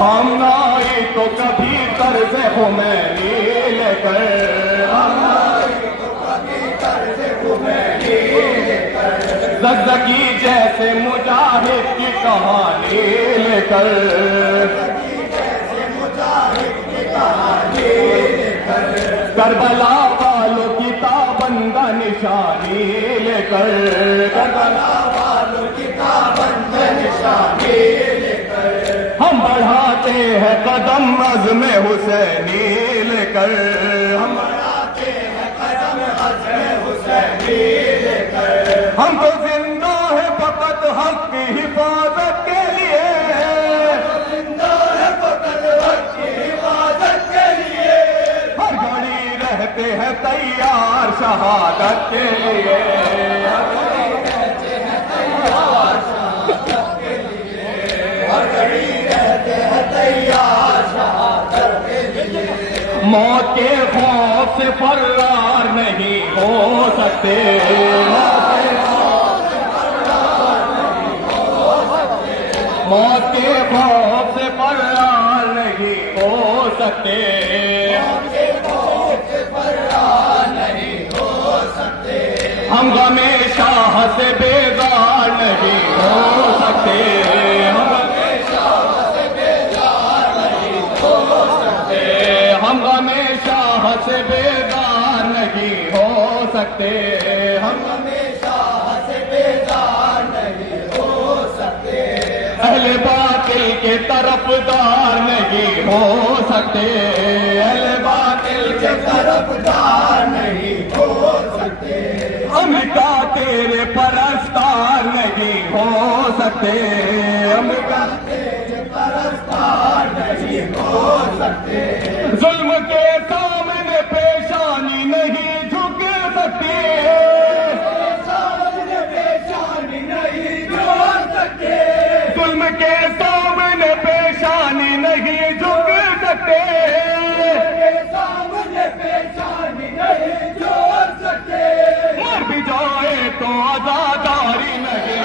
हम आए तो कभी कर्ज खुमैनी लेकर, ज़ग़्ज़गी जैसे मुजाहिद की कहानी लेकर, करबला वालों की ताबंदा निशानी लेकर, करबला वालों की ताबंदा निशानी लेकर, हम बढ़ाते हैं कदम अज़्म हुसैनी लेकर, हम बढ़ाते हैं कदम अज़्म हुसैनी लेकर, हम तो जिंदा है फकत हक की हिफाजत के लिए, जिंदा है फकत हक की हिफाजत के लिए, हर घड़ी रहते हैं तैयार शहादत के लिए, हर घड़ी रहते हैं तैयार शहादत के लिए, हर घड़ी रहते हैं तैयार शहादत के लिए, मौत के खौफ से फरार नहीं हो सकते, मौत के खौफ से फरार नहीं हो सकते, हम गमे शाह से बेजार नहीं हो सकते, हम गमे शाह से बेजार नहीं हो सकते, हम गमे शाह से बेजार नहीं हो सकते, हम गमे शाह से बेजार नहीं हो सकते, अहले बातिल के तरफदार नहीं हो सकते, अहले बातिल के तरफदार नहीं हो सकते, हम का तेरे परस्तार नहीं हो सकते, हम का तेरे परस्तार नहीं हो सकते, जुल्म के सामने पेशानी नहीं झुक सकती, सामने पेशानी नहीं झुक सकते, जुल्म के सामने पेशानी नहीं झुक सकते, सामने पेशानी नहीं झुक सकते, मर भी जाए तो आजादारी नहीं,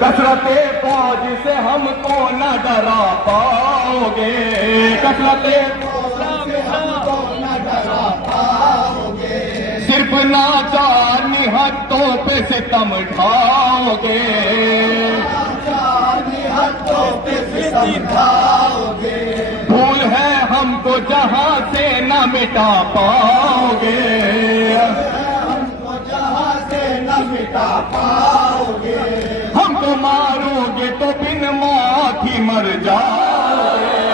कसरते फौज से हमको न डरा पाओगे, कसरते फौज से हमको न डरा पाओगे, सिर्फ नाचार निहत्तों पे सितम ढाओगे, नाचार निहत्तों पे सितम ढाओगे, भूल है हमको जहां से न मिटा पाओगे, हमको जहां से न मिटा पाओगे, हमको मारोगे तो बिन मौत ही मर जाओगे,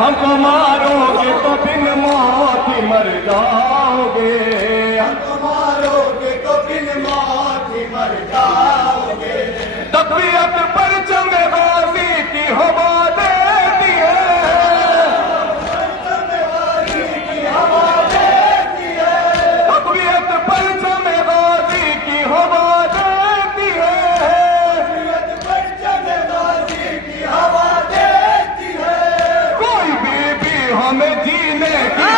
हमको मारोगे तो बिन मौत ही मर जाओगे, हमको मारोगे तो बिन मौत ही मर जाओगे, तकबीरत परचम गाज़ी की हवा देती है, परचम गाज़ी की हवा देती है, परचम गाज़ी की हवा देती है, कोई भी हमें जीने की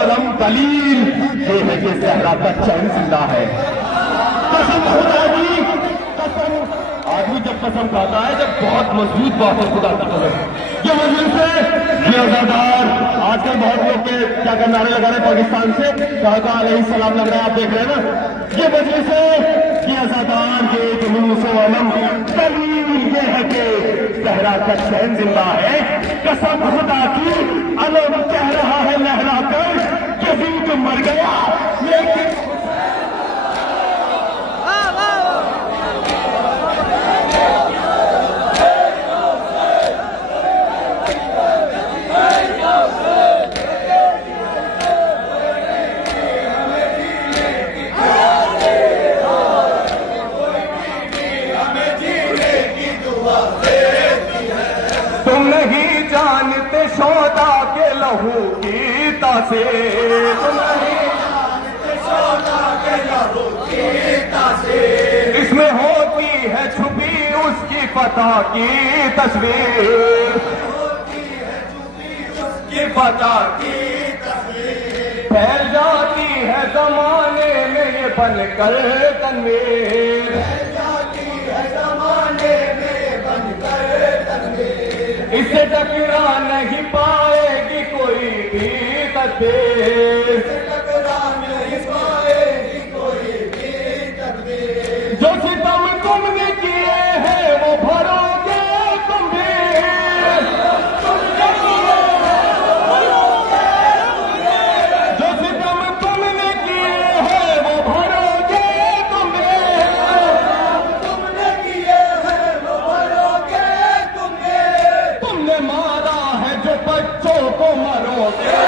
अलम दलील ये है कि सहरा का चैन जिंदा है। कसम खुदा की कसम, आदमी जब कसम खाता है जब बहुत मजबूत बात है खुदा की कसम। ये मजलिस से ये अज़ादार आजकल बहुत लोग के क्या कर नारे लगा रहे पाकिस्तान से, काका अलैहिस्सलाम लग रहा है, आप देख रहे हैं ना। ये मजलिस से ये अज़ादार के जुलूस अलम दलील ये है कि सहरा का चैन जिंदा है। कसम खुदा की अलम कह रहा है लहरा कर कि यजीद मर गया लेकिन शोदा के लहू की तासे, तुम नहीं जानते शोदा के लहू की तासे, इसमें होती है छुपी उसकी फतह की तस्वीर, होती है छुपी उसकी फतह की तस्वीर, फैल जाती है जमाने में ये बनकर तनवीर, फैल जाती है जमाने में ये बनकर तनवीर, इससे टकरा नहीं पाएगी कोई भी तकदीर, इससे टकरा नहीं पाएगी कोई भी तकदीर, जो सितम तुमने किए हैं वो भरोगे तुम भी, जो सितम तुमने किए हैं वो भरोगे तुम भी, तुमने किए हैं वो भरोगे तुम भी, तुमने मारा है जो बच्चों को मरोगे,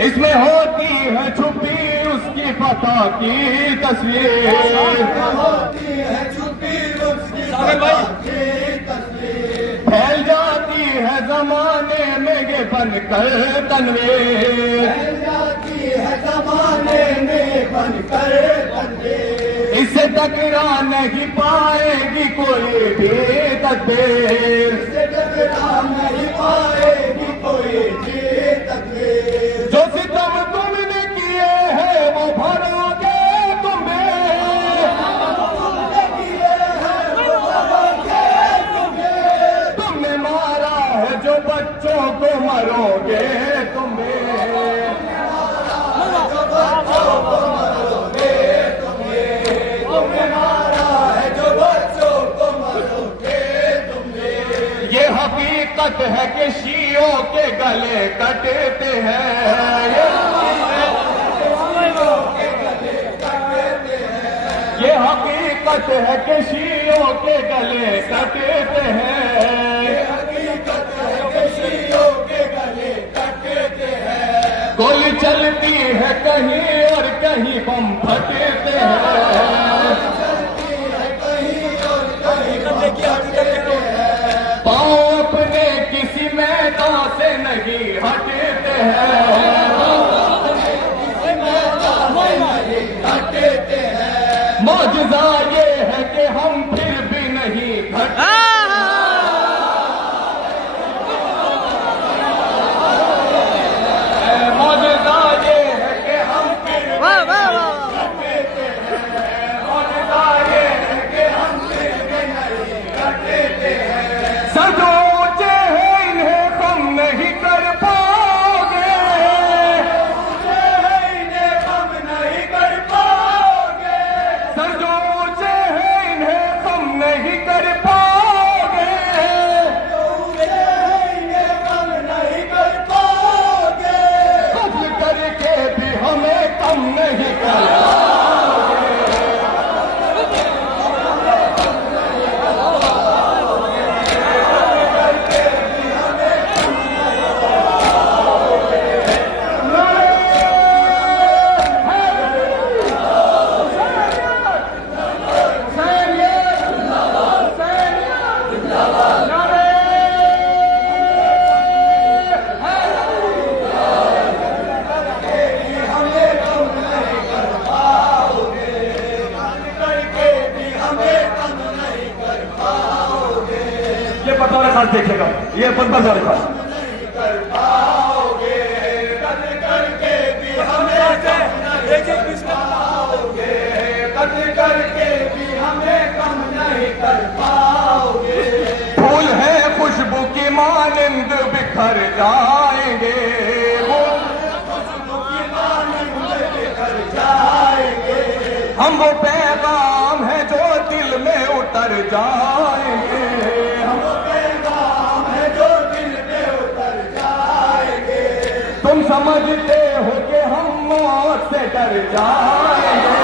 इसमें होती है छुपी उसकी फतह की तस्वीर, होती है छुपी उसकी फतह की तस्वीर, फैल जाती है जमाने में ये बनकर तनवीर, फैल जाती है जमाने में बनकर तनवीर, इससे टकरा नहीं पाएगी कोई भी तकदीर, इससे टकरा नहीं पाएगी कोई भी तकदीर, जो सितम तुमने किए हैं वो भरोगे तुम भी, तुमने किए हैं वो भरोगे तुम भी, तुमने मारा है जो बच्चों को मरोगे तुम भी, जो बच्चों को मरोगे तुम भी, तुमने मारा है जो बच्चों को मरोगे तुम भी, ये हकीकत है कि शियों के गले कटते हैं, ये हकीकत है कि शियों के गले कटते हैं, ये हकीकत है कि शियों के गले कटते हैं, गोली चलती है कहीं और कहीं बम फटते हैं, चलती है कहीं और कहीं बम फटते हैं, पाँव अपने किसी मैदान से नहीं हटते हैं, मौजज़ा ये है कि हम फिर भी नहीं घटते, मौजज़ा ये है कि हम फिर भी नहीं घटते हैं, मौजज़ा ये है कि हम फिर भी नहीं घटते हैं, सर जो ऊंचे हैं इन्हें कम नहीं कर पाओगे, बजा रखा कर पाओगे, कत्ल करके भी हमें कम नहीं पाओगे, कत्ल करके भी हमें कम नहीं कर पाओगे। फूल है खुशबू की मानिंद बिखर जाएंगे, खुशबू की मानिंद बिखर जाएंगे। हम वो पैगाम है जो दिल में उतर जाएंगे, हम वो पैगाम है जो दिल में उतर जाएंगे। तुम समझते हो कि हम मौत से डर जाएंगे,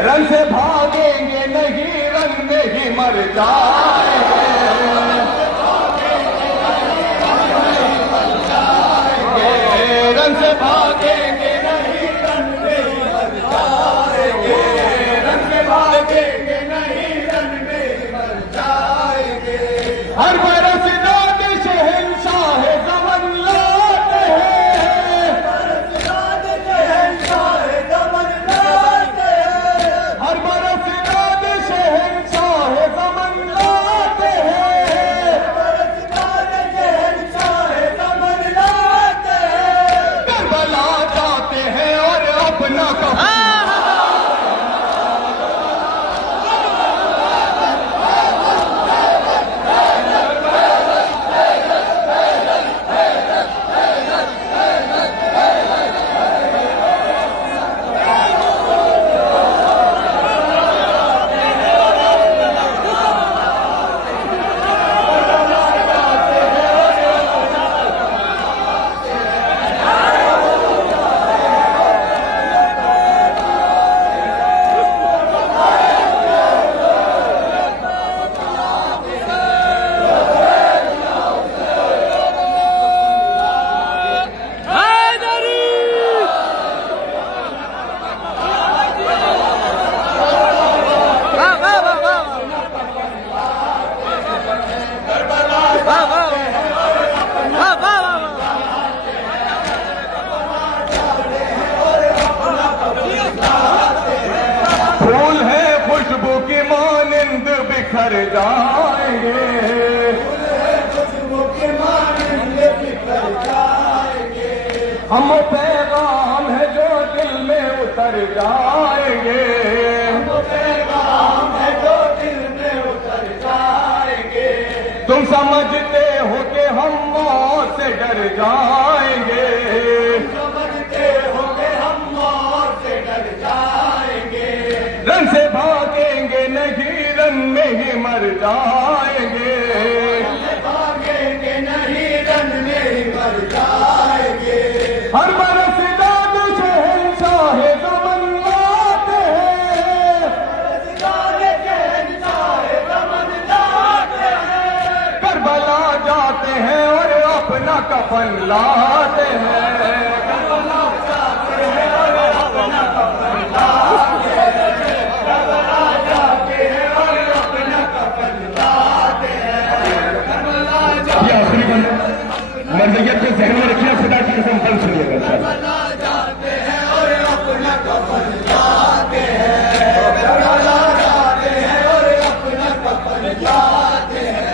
रन से भागेंगे नहीं रन में ही मर जाएंगे, रन से भागेंगे नहीं रन में ही मर जाएंगे, रन से भागेंगे नहीं रन में ही मर जाएंगे। हर बरस दाद शहंशाह ज़मन लाते हैं, हर बरस दाद शहंशाह ज़मन लाते हैं, करबला जाते हैं और अपना कफन बिखर जाएंगे, खुशबू की मानिंद बिखर जाएंगे। हम पैगाम है जो दिल में उतर जाएंगे, वो पैगाम है जो दिल में उतर जाएंगे। तुम समझते हो कि हम मौत से डर जाएंगे, समझते हो कि हम मौत से डर जाएंगे। रन से भागेंगे नहीं रन में ही मर जाएंगे, भागेंगे नहीं रन में ही मर जाएंगे। हर बरस दाद शहंशाह ज़मन लाते हैं, करबला जाते हैं और अपना कफन लाते हैं, करबला जाते हैं और अपना कफन लाते हैं, करबला जाते हैं और अपना कफन लाते हैं, करबला ये आखिरी बंद मर्जियत को जहन में रखिए, खुदा की कसम फल सुनिएगा। करबला जाते हैं और अपना कफन लाते हैं, करबला जाते हैं और अपना कफन लाते हैं।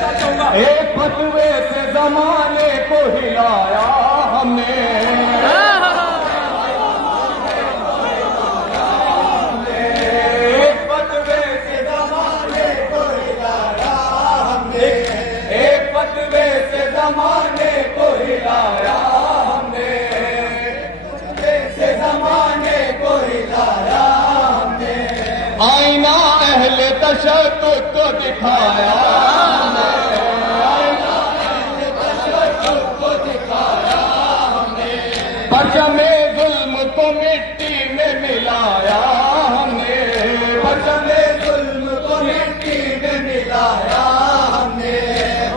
एक फतवे से जमाने को हिलाया हमने, एक फतवे से जमाने को हिलाया हमने, एक फतवे से जमाने को हिलाया हमने, से जमाने को हिलाया हमने। आईना अहले तशद्दुद को दिखाया हमने, परचमे जुल्म को मिट्टी में मिलाया हमने, परचमे जुल्म को मिट्टी में मिलाया हमने।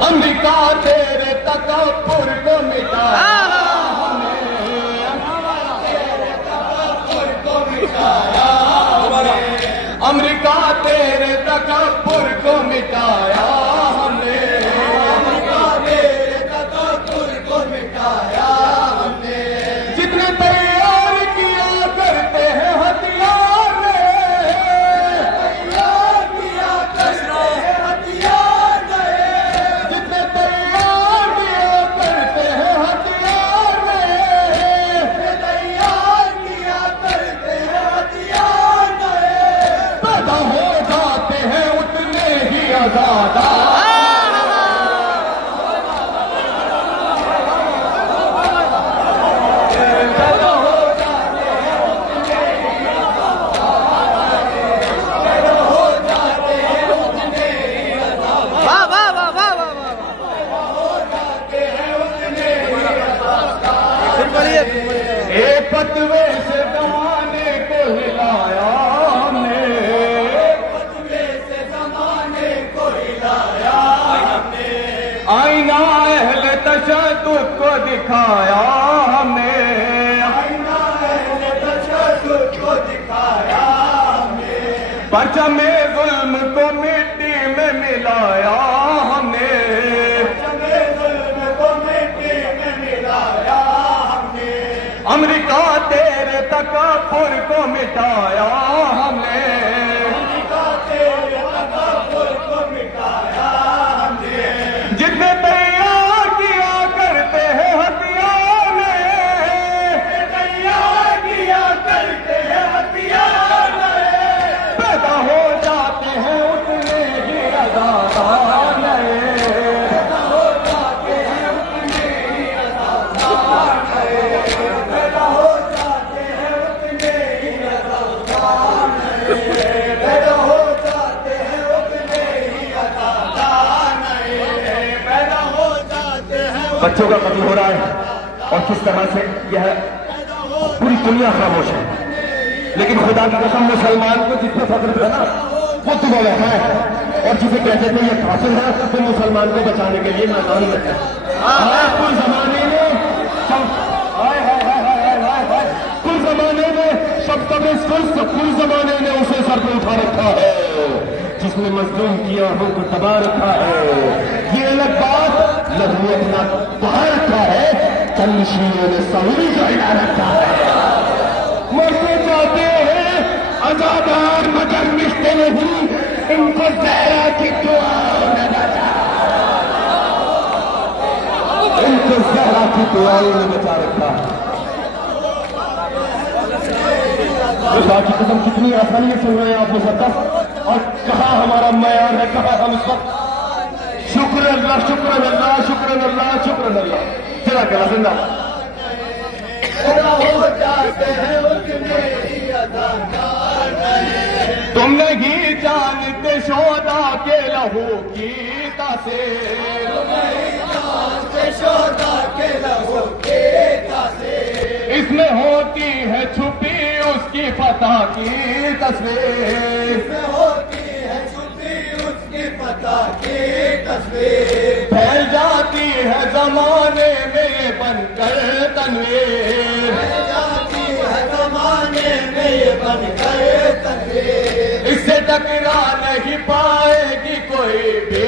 अमेरिका तेरे तकब्बुर को मिटाया हमने, को मिटाया अमेरिका तेरे तकब्बुर को मिटाया हमने, अमेरिका तेरे तकब्बुर को मिटाया हमने। जितने तैयार किया अजादा। एक फतवे से जमाने को हिलाया हमने, फतवे से जमाने को हिलाया हमने, आईना अहले तशद्दुद को दिखाया हमने, आईना अहले तशद्दुद को दिखाया हमने, परचमे जुल्म को मिट्टी में मिलाया हमने, परचमे जुल्म को मिट्टी में मिलाया, अमेरिका तेरे तकब्बुर को मिटाया हमने, अमेरिका तेरे तकब्बुर को मिटाया हमने, जितने तैयार किया करते हैं हथियार में, तैयार किया करते हैं हथियार में, पैदा हो जाते हैं उतने ही अज़ादार नए, पैदा हो जाते हैं उतने ही अज़ादार नए, पैदा हो जाते हैं उतने ही अज़ादार नए, पैदा हो जाते हैं उतने ही अज़ादार नए, पैदा हो जाते हैं। बच्चों का कत्ल हो रहा है और किस तरह से यह पूरी दुनिया खामोश है, लेकिन खुदा की कसम मुसलमान को जिस पर फख्र था ना वो तुम्हें है, और जिसे कहते थे ये काफिर है तो मुसलमान को बचाने के लिए मैदान में है। कुल जमाने में कुल जमाने में शब्द कुल जमाने ने उसे सर पे उठा रखा है, जिसने मजलूम किया हो को दबा रखा है, ये अलग बात लहू अपना बहा रखा है, तनशीनों ने सऊदी को हिला रखा है, मरते जाते हैं अजादार मगर मिटते नहीं, इनको जहरा की दुआ ने बचा, इनको जहरा की दुआओं ने बचा रखा है। खुदा की कसम कितनी आसानी से सुन रहे हैं आप मुसद्दस, और कहाँ हमारा मयार है, कहाँ हम इस वक्त। शुक्र अल्लाह, शुक्र अल्लाह, शुक्र अल्लाह, शुक्र अल्लाह। चला करा जिंदा तुम नहीं जानते शोदा के लहू की तासीर, शोदा के लहू की तासीर, इसमें होती है छुपी उसकी फतह की तस्वीर, इसमें होती है छुपी उसकी फतह की तस्वीर, फैल जाती है जमाने में ये बनकर तनवीर, फैल जाती है जमाने में ये बनकर तनवीर, इससे टकरा नहीं पाएगी कोई भी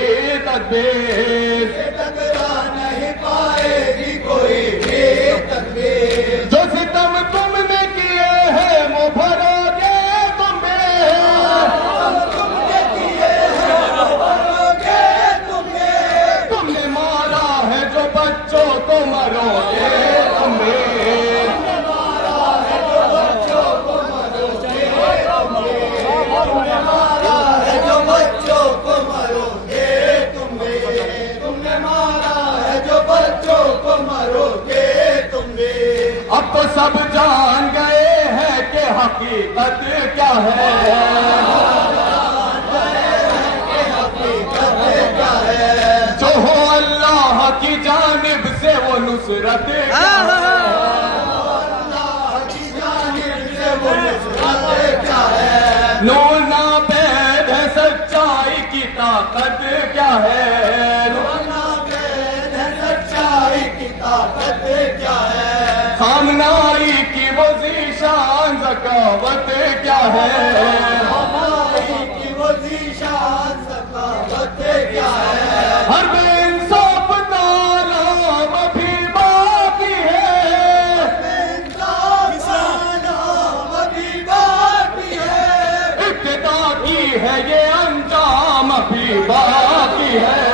तदबीर, इससे टकरा नहीं पाएगी कोई भी तदबीर, जो सितम तुमने किए हैं वो भरोगे तुम्हें, तुमने किए हैं वो भरोगे तुम्हें, तुमने मारा है जो बच्चों को मरोगे तुम्हें, तुमने मारा है जो बच्चों को मरोगे तुम्हें, तुमने मारा है जो बच्चों को मरोगे तुम्हें, तुमने मारा है जो बच्चों को मरोगे तुम्हें। अब तो सब जान गए हैं कि हकीकत क्या है, जो हो अल्लाह की जानिब से वो नुसरत क्या है, अल्लाह की जानिब से वो नुसरत क्या है, नूर नापैद है सच्चाई की ताकत क्या है, नूर नापैद है सच्चाई की ताकत क्या है, खामनाई की वो ज़ीशान ज़कावत क्या है, खामनाई की वो ज़ीशान ज़कावत क्या है, हर बेइंसाफ नाम अभी बाकी है, बेइंसाफ नाम अभी बाकी है, इब्तिदा की है ये अंजाम अभी बाकी है,